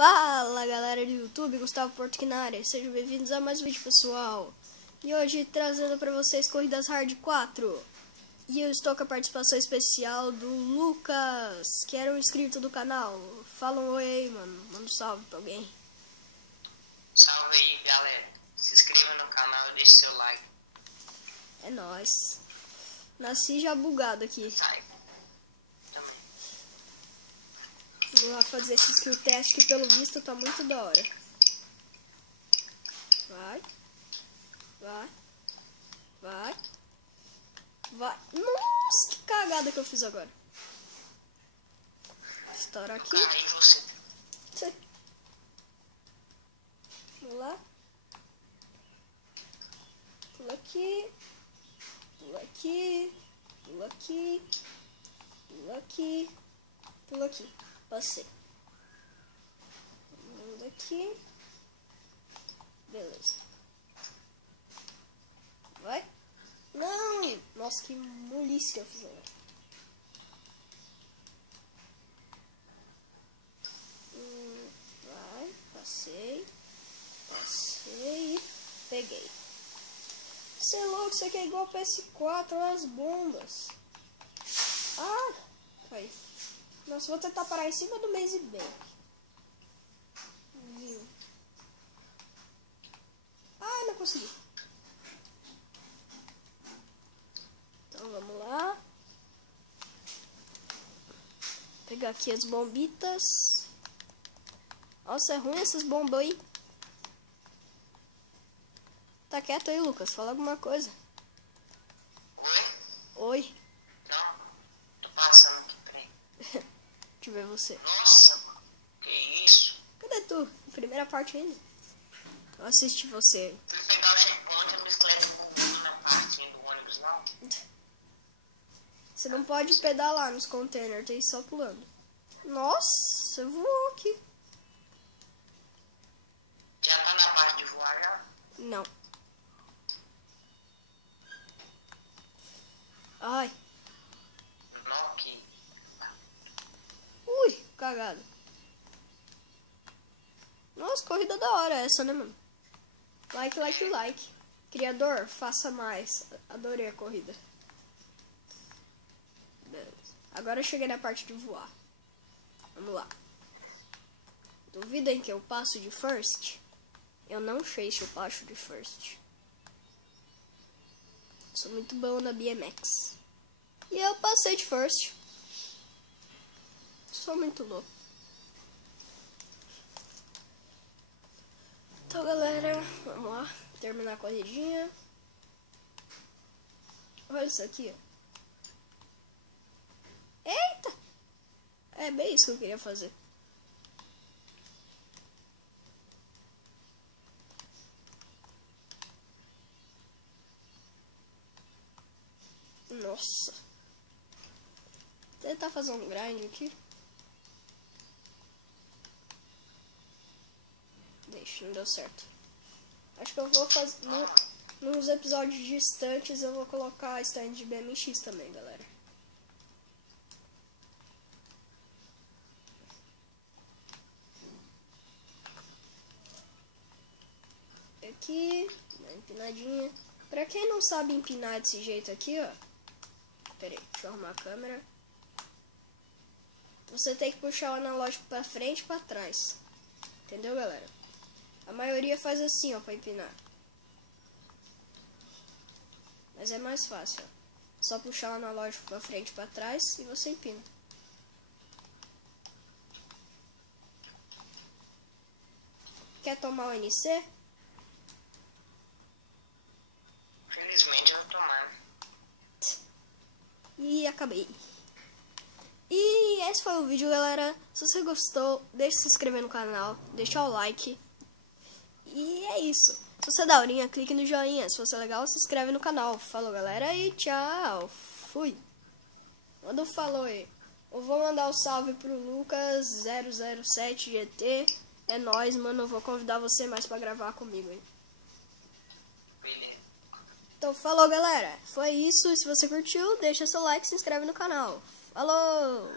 Fala galera do YouTube, Gustavo Porto na área. Sejam bem-vindos a mais um vídeo, pessoal. E hoje trazendo para vocês Corridas Hard 4. E eu estou com a participação especial do Lucas, que era um inscrito do canal. Fala um oi aí, mano. Manda um salve pra alguém. Salve aí, galera. Se inscreva no canal e deixe seu like. É nóis. Nasci já bugado aqui. Sai. Também. Vou lá fazer esse skill test que pelo visto tá muito da hora. Vai. Vai. Vai. Vai. Nossa, que cagada que eu fiz agora. Estoura aqui. Aí você. Vamos lá. Pula aqui. Pula aqui. Pula aqui. Pula aqui. Pula aqui. Passei. Vamos aqui. Beleza. Vai. Não! Nossa, que molice que eu fiz agora. Vai. Passei. Passei. Peguei. Você é louco, isso aqui é igual PS4, olha as bombas. Ah! Cai. Nossa, vou tentar parar em cima do Maze Bank. Viu? Ah, não consegui. Então vamos lá. Pegar aqui as bombitas. Nossa, é ruim essas bombas aí. Tá quieto aí, Lucas? Fala alguma coisa. Oi? Oi. Não, tô passando aqui, peraí. Deixa eu ver você. Nossa, mano. Que isso? Cadê tu? Primeira parte ainda. Eu assisti você. Fui pegar o checkpoint e a bicicleta bugou na parte do ônibus lá. Você não pode pedalar nos containers, tem só pulando. Nossa, eu voou aqui. Já tá na parte de voar já? Não. Ai. Não, que... Ui, cagada. Nossa, corrida da hora essa, né, mano? Like. Criador, faça mais. Adorei a corrida. Beleza. Agora eu cheguei na parte de voar. Vamos lá. Duvidem que eu passo de first? Eu não sei se eu passo de first. Sou muito bom na BMX. E eu passei de first. Sou muito louco. Então, galera, vamos lá. Terminar a corridinha. Olha isso aqui, ó. Eita! É bem isso que eu queria fazer. Nossa. Vou tentar fazer um grind aqui. Deixa, não deu certo. Acho que eu vou fazer... Nos episódios distantes eu vou colocar stand de BMX também, galera. Aqui, uma empinadinha. Pra quem não sabe empinar desse jeito aqui, ó. Pera aí, deixa eu arrumar a câmera. Você tem que puxar o analógico pra frente e pra trás. Entendeu, galera? A maioria faz assim, ó, pra empinar. Mas é mais fácil, ó. Só puxar o analógico pra frente e pra trás e você empina. Quer tomar o NC? Felizmente eu vou tomar. E acabei. E esse foi o vídeo, galera. Se você gostou, deixa de se inscrever no canal, deixa o like. E é isso. Se você é daorinha, clique no joinha. Se você é legal, se inscreve no canal. Falou, galera, e tchau. Fui. Manda um falou aí. Eu vou mandar um salve pro Lucas 007 GT. É nóis, mano. Eu vou convidar você mais pra gravar comigo, hein. Beleza. Então, falou, galera. Foi isso. Se você curtiu, deixa seu like e se inscreve no canal. Falou!